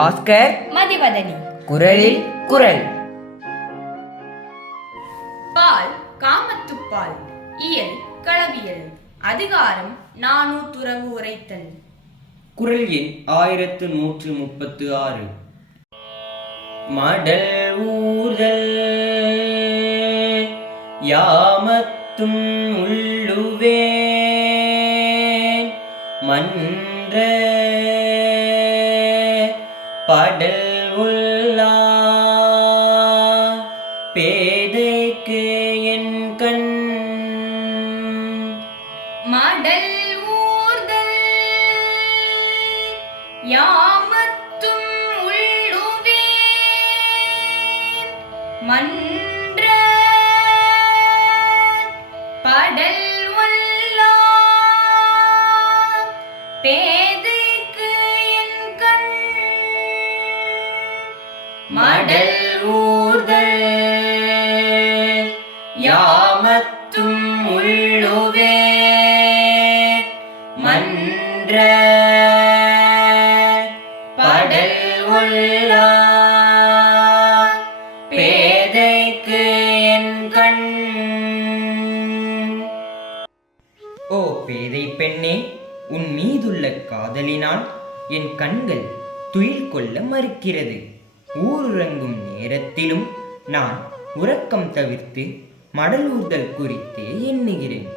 பாஸ்கர் மதிவதனி. குரலில் குரல். பால் காமத்துப்பால் இயல் களவியல் அதிகாரம் நானூற்றுறவு உரைத்தல். குரல் எண் ஆயிரத்து நூற்று முப்பத்து ஆறு. மடல் ஊதல் யாமத்தும் உள்ளுவே மன்ற படல் உள்ளா பேதைக்கு என் கண். மடல் ஊர்தல். யாமத்தும் உள்ளுவே மன்ற படல் உள்ளா பே மடல் ஊர்தல் யாமத்தும் உள்ளுவே. மன்ற படல் உள்ளா. பேதைக்கு என் கண். ஓ பேதை பெண்ணே உன் மீதுள்ள காதலினால் என் கண்கள் துயில் கொள்ள மறுக்கிறது. ஊருறங்கும் நேரத்திலும் நான் உறக்கம் தவிர்த்து மடலூர்தல் குறித்தே எண்ணுகிறேன்.